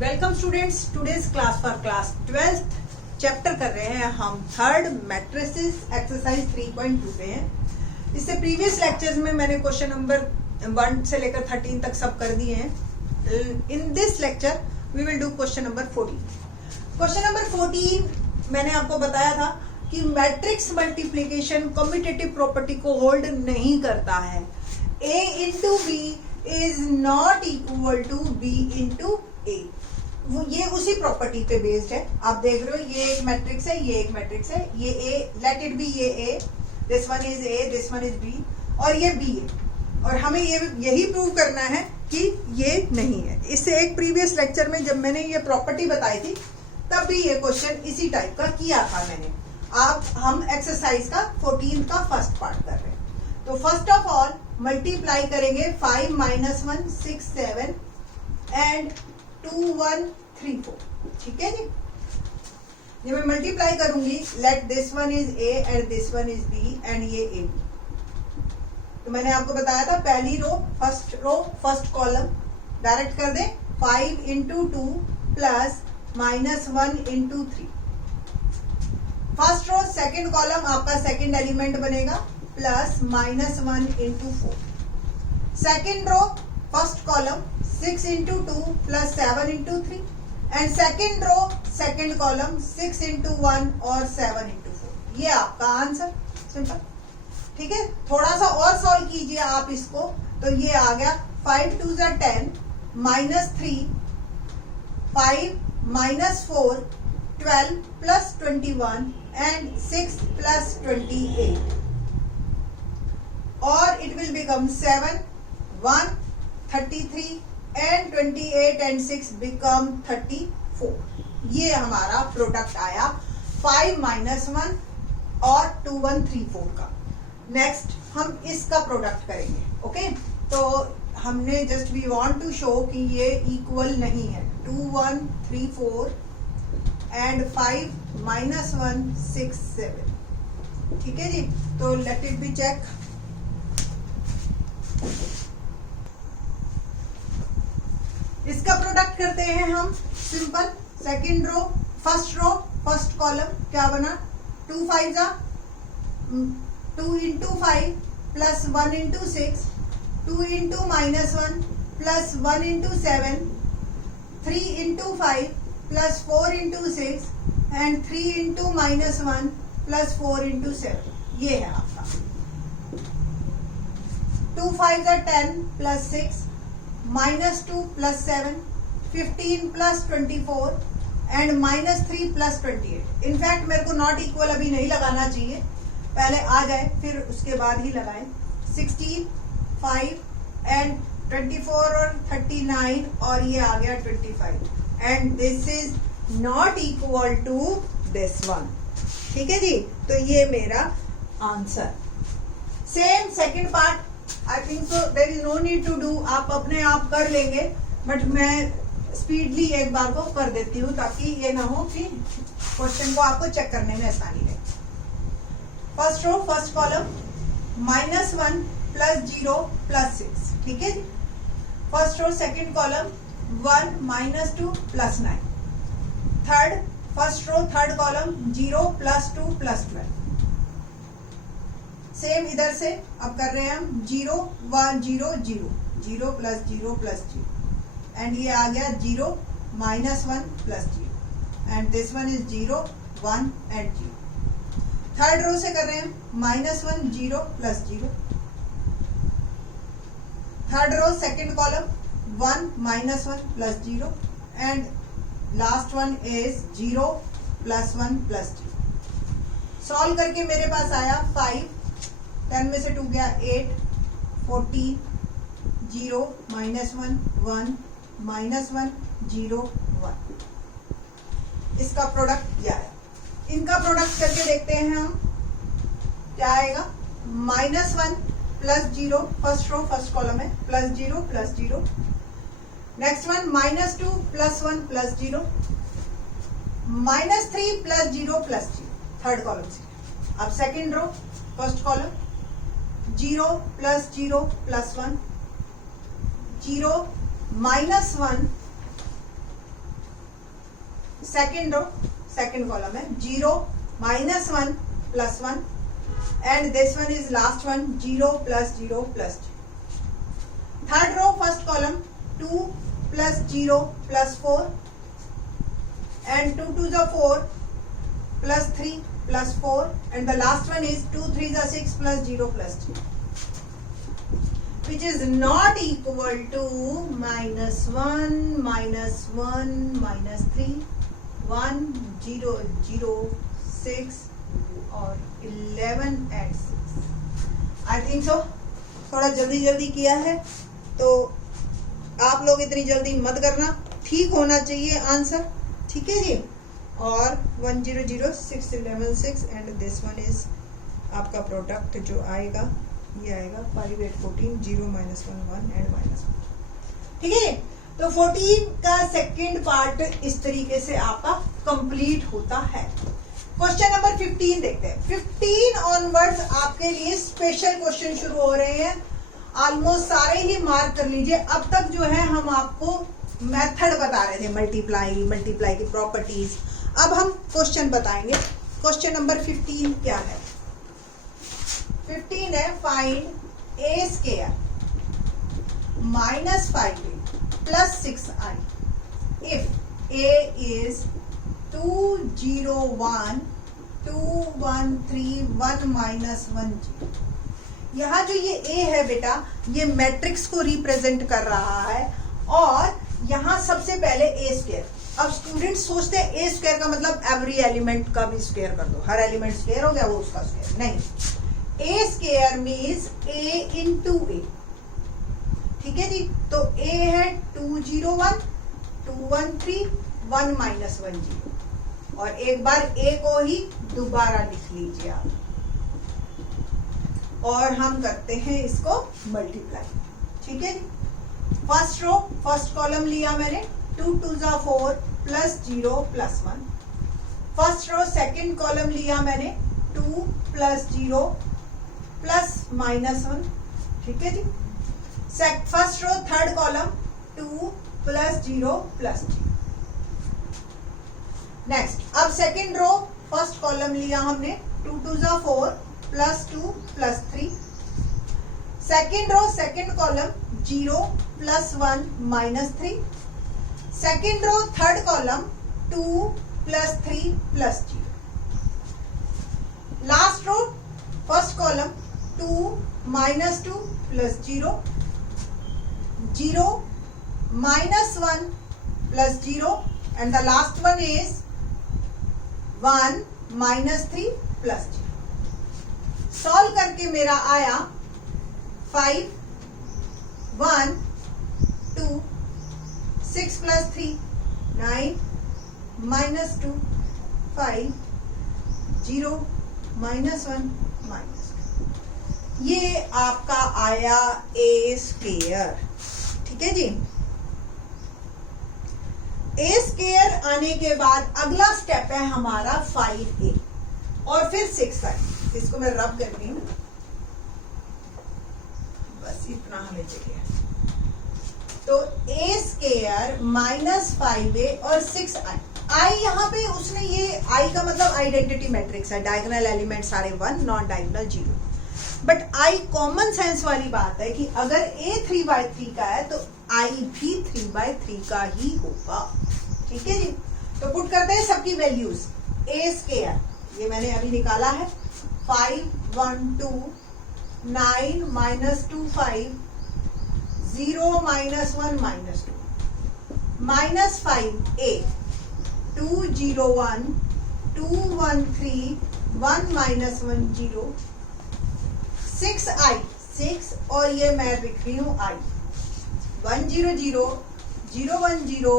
Welcome students, today's class for class 12th chapter कर रहे हैं हम थर्ड मैट्रिसेस एक्सरसाइज 3.2 पे हैं। इससे प्रीवियस लेक्चर्स में मैंने क्वेश्चन नंबर 1 से लेकर 13 तक सब कर दिए हैं। In this lecture we will do question number 14। Question number 14 मैंने आपको बताया था कि मैट्रिक्स मल्टीप्लीकेशन कम्यूटेटिव प्रॉपर्टी को होल्ड नहीं करता है। A into B is not equal to B into A. वो ये उसी प्रॉपर्टी पे बेस्ड है। आप देख रहे हो ये एक मैट्रिक्स है, ये एक मैट्रिक्स है, ये ए, लेट इट बी ये A, this one is A, this one is B और ये बी है। और हमें ये यही प्रूव करना है कि ये नहीं है। इससे एक प्रीवियस लेक्चर में जब मैंने ये प्रॉपर्टी बताई थी तब भी ये क्वेश्चन इसी टाइप का किया था मैंने। आप हम एक्सरसाइज का 14 का फर्स्ट पार्ट कर रहे हैं। तो फर्स्ट ऑफ ऑल मल्टीप्लाई करेंगे 5 माइनस 1 6 7 एंड 2 1 3 4। ठीक है जी। जब मैं मल्टीप्लाई करूंगी let this one is A and this one is B and ये ए बी। तो मैंने आपको बताया था पहली रो फर्स्ट कॉलम डायरेक्ट कर दे 5 into 2 plus minus 1 into 3। First row second column आपका सेकेंड एलिमेंट बनेगा plus minus 1 into 4। Second row first column 6 into 2 plus 7 into 3 and second row second column 6 into 1 और 7 इंटू 4। ये आपका आंसर सिंपल। ठीक है, थोड़ा सा और सॉल्व कीजिए आप इसको। तो ये आ गया 5 2 10 minus 3 5 minus 4 12 plus 21 and 6 plus 28 और it will become 7 1 33 and 28 and 6 become 34। ये हमारा प्रोडक्ट आया 5 माइनस 1 और 2 1 3 4 का। नेक्स्ट हम इसका प्रोडक्ट करेंगे। ओके, तो हमने just we want to show कि ये इक्वल नहीं है। 2 1 3 4 एंड 5 माइनस 1 6 7। ठीक है जी। तो लेट इट बी चेक। इसका प्रोडक्ट करते हैं हम simple. Second row first column क्या बना 2 5 जा 2 into 5 plus 1 into 6 2 into minus 1 plus 1 into 7 3 into 5 plus 4 into 6 and 3 into minus 1 plus 4 into 7। ये है आपका 2 5 जा 10 plus 6 minus 2 plus 7 15 plus 24 and minus 3 plus 28। In fact मेरे को नॉट इक्वल अभी नहीं लगाना चाहिए, पहले आ जाए फिर उसके बाद ही लगाएं। 16 5 एंड 24 और 39 और ये आ गया 25 and this is not equal to this one. ठीक है जी। तो ये मेरा answer. Same second part I think so there is no need to do, आप अपने आप कर लेंगे, बट मैं स्पीडली एक बार को कर देती हूँ ताकि ये ना हो कि क्वेश्चन को आपको चेक करने में आसानी रहे। First row first column minus 1 plus 0 plus 6। ठीक है जी। First row second column 1 minus 2 plus 9। Third first row third column 0 plus 2 plus 12। Same इधर से अब कर रहे हैं हम 0 1 0 0 0 प्लस 0 प्लस 0 एंड ये आ गया 0 minus 1 plus 0 and this one is 0 1 and 0। Third row से कर रहे हैं minus 1 0 plus 0। Third row second column 1 minus 1 plus 0 and last one is 0 plus 1 plus 0। Solve करके मेरे पास आया 5 10 में से 2 गया 8 14 0 माइनस 1 1 माइनस 1 0 1। इसका प्रोडक्ट क्या है? इनका प्रोडक्ट करके देखते हैं हम क्या आएगा। Minus 1 plus 0 first row first column है plus 0 plus 0। Next one minus 2 plus 1 plus 0 minus 3 plus 0 plus 0 third column से। अब second row first column 0 plus 0 plus 1 0 minus 1 second row second column है 0 -1 +1 and this one is last one 0 + 0 + 2. Third row first column 2 + 0 + 4 and 2 2s are 4 + 3 + 4 and the last one is 2 3s are 6 + 0 + 2, which is not equal to -1 -1 -3 1 0 0 6 और 11 and 6. I think so. थोड़ा जल्दी जल्दी किया है तो आप लोग इतनी जल्दी मत करना, ठीक होना चाहिए आंसर, ठीक है जी। और 1 0 0 6 11 6 एंड दिस वन इज आपका प्रोडक्ट जो आएगा ये आएगा 5 8 14 0 -1 1 एंड -1, ठीक है। तो 14 का सेकंड पार्ट इस तरीके से आपका कंप्लीट होता है। क्वेश्चन नंबर 15 देखते हैं। 15 ऑनवर्ड्स आपके लिए स्पेशल क्वेश्चन शुरू हो रहे हैं, ऑलमोस्ट सारे ही मार्क कर लीजिए। अब तक जो है हम आपको मेथड बता रहे थे, मल्टीप्लाई की प्रॉपर्टीज, अब हम क्वेश्चन बताएंगे। क्वेश्चन नंबर 15 क्या है? 15 है find a square -5a + 6i if a is 2 0 1 2 1 3 1 -1 0। यहाँ जो ये a है बेटा ये मैट्रिक्स को रिप्रेजेंट कर रहा है और यहाँ सबसे पहले a स्क्वायर। अब स्टूडेंट सोचते हैं a स्क्वायर का मतलब एवरी एलिमेंट का भी स्क्वायर कर दो, हर एलिमेंट स्क्वायर हो गया वो उसका स्क्वायर, नहीं। a square means a into a, ठीक है जी। तो a है 2 0 1 2 1 3 1 -1 0 और एक बार a को ही दोबारा लिख लीजिए आप और हम करते हैं इसको मल्टीप्लाई, ठीक है। फर्स्ट रो फर्स्ट कॉलम लिया मैंने 2 2s are 4 + 0 + 1। First row second column लिया मैंने 2 + 0 + -1, ठीक है जी। First row third column 2 + 0 + 0। Next अब सेकंड रो फर्स्ट कॉलम लिया हमने 2 2s are 4 + 2 + 3। Second row second column 0 + 1 -3। Second row third column 2 + 3 + 0। Last row first column 2 -2 + 0 0 -1 + 0 and the last one is 1 -3 + 0। Solve करके मेरा आया 5 1 2 6 + 3 9 -2 5 0 -1 -2। ये आपका आया a स्क्वायर, ठीक है जी। a स्क्वायर आने के बाद अगला स्टेप है हमारा 5a और फिर 6i। इसको मैं रब करती हूँ, बस इतना हमें चाहिए। तो a स्क्वायर -5a और 6i। i यहाँ पे उसने ये i का मतलब आइडेंटिटी मैट्रिक्स है, डायगोनल एलिमेंट सारे 1 non diagonal 0। But i common sense वाली बात है कि अगर a 3/3 का है तो i भी 3/3 का ही होगा, ठीक है जी। तो पुट करते हैं सबकी वैल्यूज। a स्क्वायर ये मैंने अभी निकाला है 5 1 2 9 -2 5 0 -1 -2 -5a 2 0 1 2 1 3 1 -1 0 6i 6 और ये मैं लिख रही हूँ i 1 0 0 0 1 0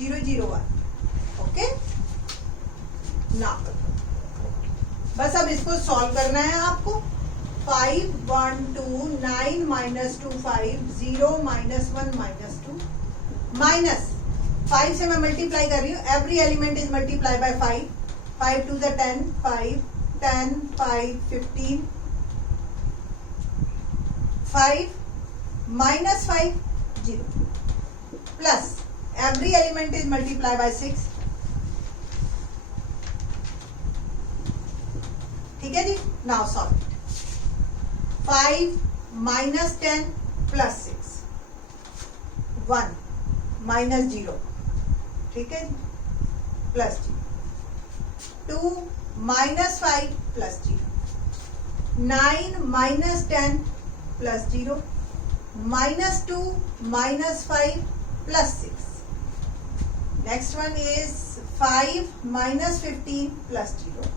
0 0 1। ओके ना बस अब इसको सॉल्व करना है आपको। 5 1 2 9 -2 5 0 -1 -2 -5 से मैं मल्टीप्लाई कर रही हूँ, every element is multiply by 5 5 2 the 10 5 10 5 15 5 -5 0 plus every element is multiply by 6 ठीक है जी। Now solve it. 5 minus 10 plus 6, 1 minus 0, ठीक है जी, plus 0, 2 minus 5 plus 0, 9 minus 10 plus 0, minus 2 minus 5 plus 6. Next one is 5 minus 15 plus 0,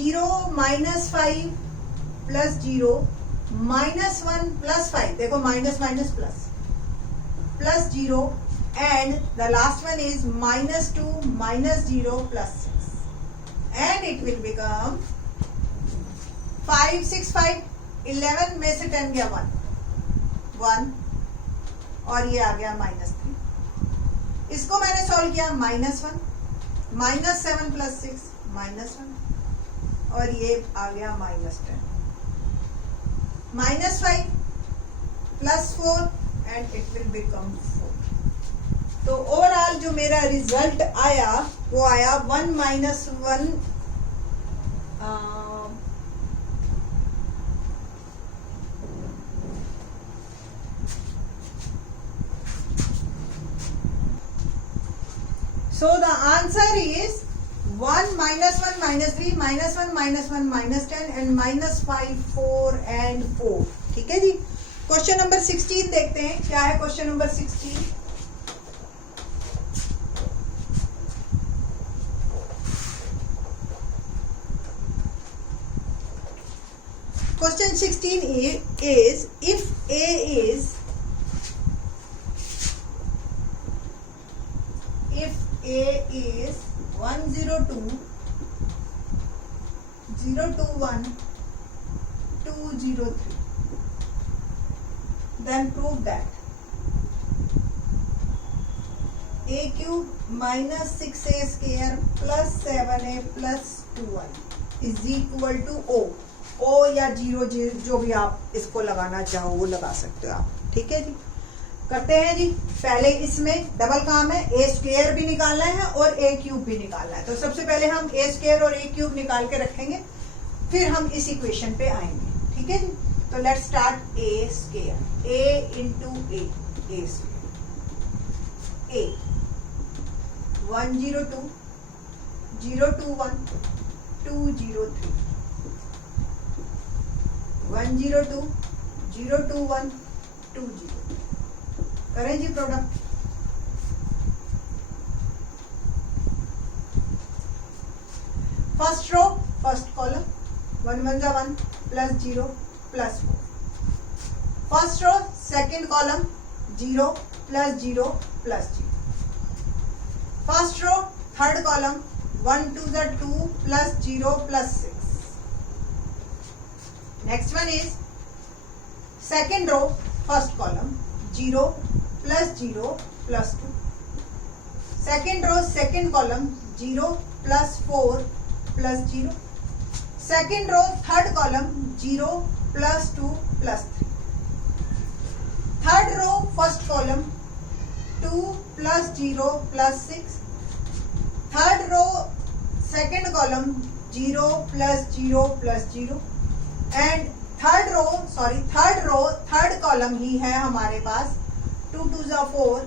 0 minus 5 plus 0, minus 1 plus 5, देखो minus minus plus, plus 0 and the last one is minus 2 minus 0 plus 6 and it will become 5 6 5, 11 में से 10 गया 1 और ये आ गया minus 3। इसको मैंने सॉल्व किया माइनस 1, माइनस 7 प्लस 6 माइनस 1 और ये आ गया minus 10, minus 5 plus 4 and it will become 4। तो ओवरऑल जो मेरा रिजल्ट आया वो आया 1 minus 1 so the answer is 1 minus 1 minus 3 minus 1 minus 1 minus 10 and minus 5 4 and 4। ठीक है जी। क्वेश्चन नंबर 16 देखते हैं क्या है। Question number 16, question 16 is if A is 102 021 203 then prove that a cube minus 6a square plus 7a plus 2y is equal to o या 0 जो भी आप इसको लगाना चाहो वो लगा सकते हो आप। ठीक है जी, करते हैं जी। पहले इसमें डबल काम है, ए स्क्वायर भी निकालना है और ए क्यूब भी निकालना है। तो सबसे पहले हम ए स्क्वायर और ए क्यूब निकाल के रखेंगे, फिर हम इस इक्वेशन पे आएंगे। ठीक है जी। तो let's start A square, A into A square, A 102 021 203 102 021 203। करें जी product. First row first column 1 1 जा 1 plus 0 plus 4। First row second column 0 plus 0 plus 0। First row third column 1 2 जा 2 plus 0 plus 6। Next one is second row first column 0 plus 0 plus 2। Second row second column 0 plus 4 plus 0। Second row third column 0 plus 2 plus 3। Third row first column 2 plus 0 plus 6। Third row second column 0 plus 0 plus 0 and third row third column ही है हमारे पास 2 2 जा 4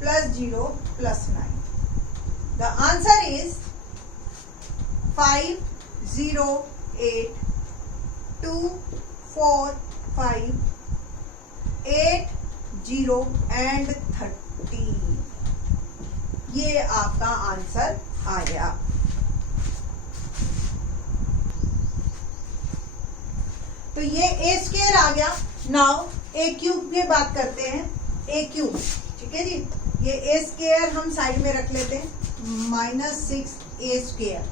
plus 0 plus 9। The answer is 5 0 8 2 4 5 8 0 and 30। ये आपका answer आया। तो ये ए स्क्वायर आ गया। नाउ ए क्यूब की बात करते हैं। ए क्यूब, ठीक है जी। ये ए स्क्वायर हम साइड में रख लेते हैं, -6 ए स्क्वायर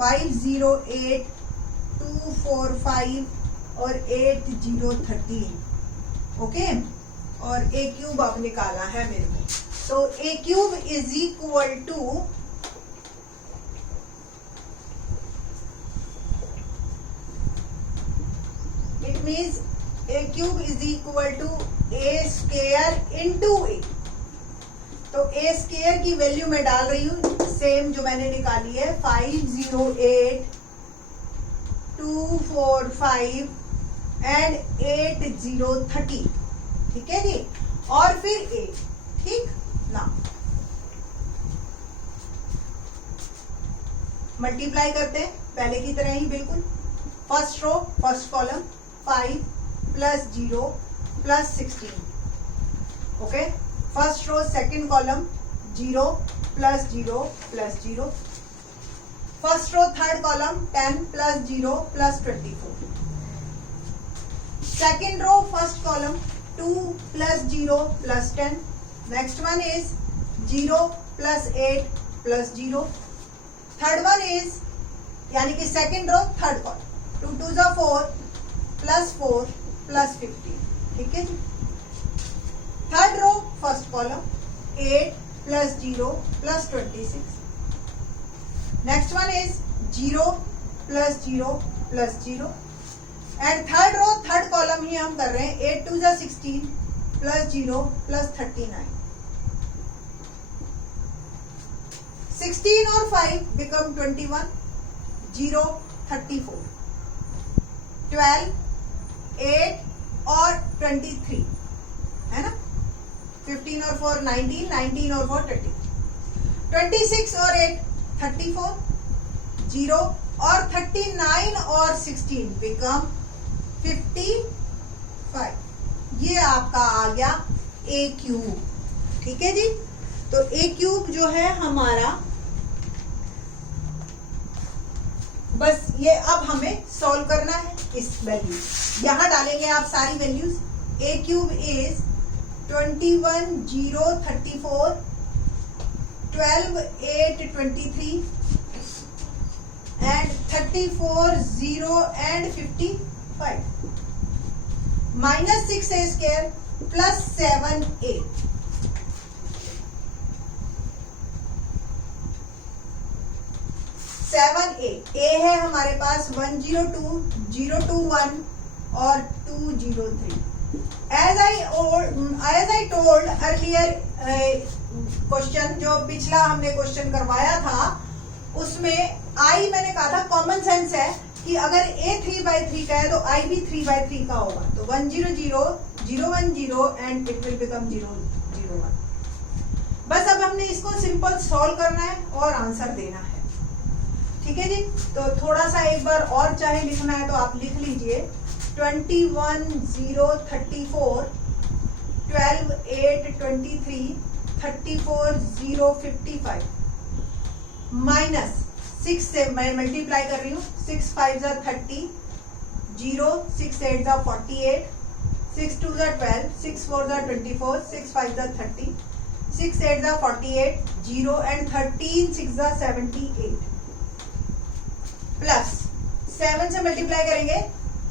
5 0 8 2 4 5 और 8 0 13। ओके, और ए क्यूब अब निकाला है मेरे को। तो A cube is equal to means a cube is equal to a square into a। तो a square की वैल्यू मैं डाल रही हूँ सेम जो मैंने निकाली है 5 0 8 2 4 5 एंड 8 0 30, ठीक है जी, और फिर 8, ठीक ना। मल्टीप्लाई करते हैं पहले की तरह ही बिल्कुल। First row first column 5 plus 0 plus 16, okay. First row second column 0 plus 0 plus 0। First row third column 10 plus 0 plus 24। Second row first column 2 plus 0 plus 10। Next one is 0 plus 8 plus 0। Third one is यानी कि second row third column 2 2 जा 4 plus 4 plus 15, ठीक है जी। Third row first column 8 plus 0 plus 26। Next one is 0 plus 0 plus 0। And third row third column ही हम कर रहे हैं 8 2 जा 16 प्लस 0 प्लस 39। 16 और 5 become 21, 0 34, 12 8 और 23 है ना। 15 और 4 19, 19 और 4 20, 26 और 8 34, 0 और 39 और 16 become 55। ये आपका आ गया ए क्यूब, ठीक है जी। तो ए क्यूब जो है हमारा, बस ये अब हमें सॉल्व करना है इस वैल्यू, यहां डालेंगे आप सारी values. A cube is 21 0 34, 12 8 23 and 34 0 and 55 minus 6a square plus 7a। 7a a है हमारे पास 102 021 और 203। As I told earlier question, जो पिछला हमने क्वेश्चन करवाया था उसमें i मैंने कहा था कॉमन सेंस है कि अगर a 3/3 का है तो i भी 3/3 का होगा। तो 100 010 एंड इट विल बिकम 001। बस अब हमने इसको सिंपल सॉल्व करना है और आंसर देना है, ठीक है जी। तो थोड़ा सा एक बार और चाहे लिखना है तो आप लिख लीजिए 21 0 34, 12 8 23, 34 0 55 माइनस 6 से मैं मल्टीप्लाई कर रही हूँ। 6 5 जा 30, 0 6 8 जा 48, 6 2 जा 12, 6 4 जा 24, 6 5 जा 30, 6 8 जा 48, 0 एंड 13 6 जा 78 प्लस 7 से मल्टीप्लाई करेंगे।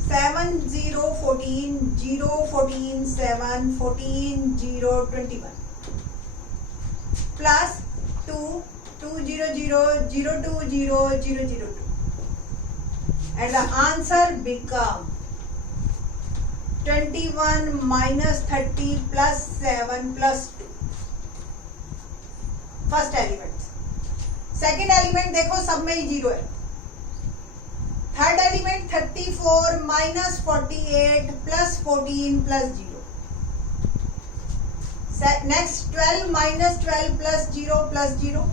7 0 14, 0 14 7 14 0 21 plus 2 2 0 0 0 2 0 0 0 2 and the answer become 21 minus 30 plus 7 plus 2। First element. Second element देखो सब में ही 0 है। Third element 34 minus 48 plus 14 plus 0। Next 12 minus 12 plus 0 plus 0।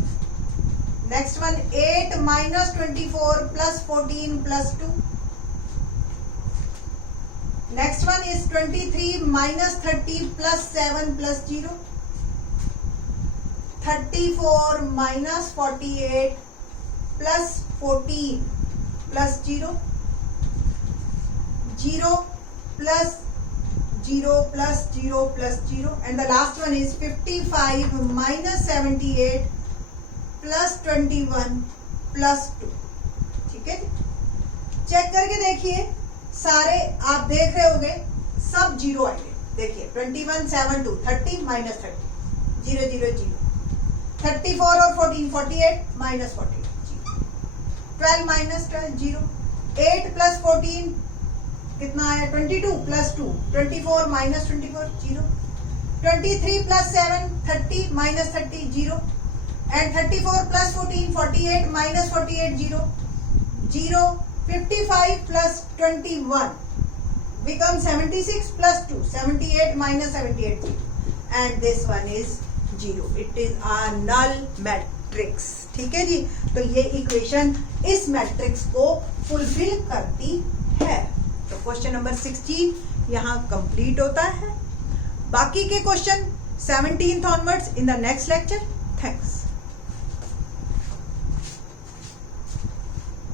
Next one 8 minus 24 plus 14 plus 2। Next one is 23 minus 30 plus 7 plus 0। 34 minus 48 plus 14 plus 0। 0 plus 0 plus 0 plus 0 and the last one is 55 minus 78 plus 21 plus 2। ठीक है, check करके देखिए, सारे आप देख रहे होंगे सब 0 आएंगे। देखिए 21 7 2 30 minus 30 0 0 0। 34 और 14 48 minus 48 0। 12 minus 12 0। 8 plus 14 कितना आया 22 plus 2। 24 minus 24 0। 23 plus 7 30 minus 30 0 and 34 plus 14 48 minus 48 0। 0 55 plus 21 becomes 76 plus 2, 78 minus 78, and this one is 0. It is a null matrix. ठीक है जी, तो ये इक्वेशन इस मैट्रिक्स को फुलफिल करती है. तो क्वेश्चन नंबर 16 यहाँ कंप्लीट होता है. बाकी के question 17th onwards in the next lecture. Thanks.